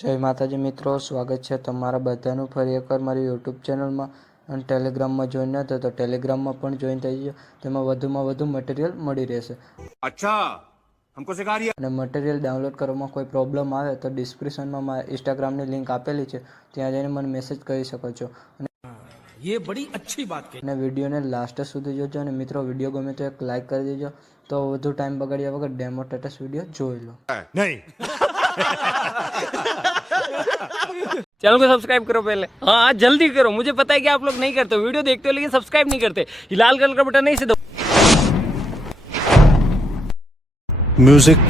જય માતાજી મિત્રો, સ્વાગત છે તમારા બધાનું ફરી એકવાર મારી યુટ્યુબ ચેનલમાં. અને ટેલિગ્રામમાં જોઈન ન થયો તો ટેલિગ્રામમાં પણ જોઈન થઈ ગયો. તેમાં વધુમાં વધુ મટીરિયલ મળી રહેશે. अच्छा हमको सिखा रही है। અને મટીરિયલ ડાઉનલોડ કરવામાં કોઈ પ્રોબ્લેમ આવે તો ડિસ્ક્રિપ્શનમાં મારા ઇન્સ્ટાગ્રામની લિંક આપેલી છે, ત્યાં જઈને મને મેસેજ કરી શકો છો. ये बड़ी अच्छी बात कही। અને વિડીયોને લાસ્ટ સુધી જોજો. અને મિત્રો, વિડીયો ગમે તો એક લાઇક કરી દેજો. તો વધુ ટાઈમ બગાડ્યા વગર ડેમો સ્ટેટસ વિડીયો જોઈ લો. नहीं चैनल को सब्सक्राइब करो पहले। हाँ जल्दी करो, मुझे पता है कि आप लोग नहीं करते, वीडियो देखते हो लेकिन सब्सक्राइब नहीं करते। ये लाल कलर का बटन नहीं से दो। म्यूजिक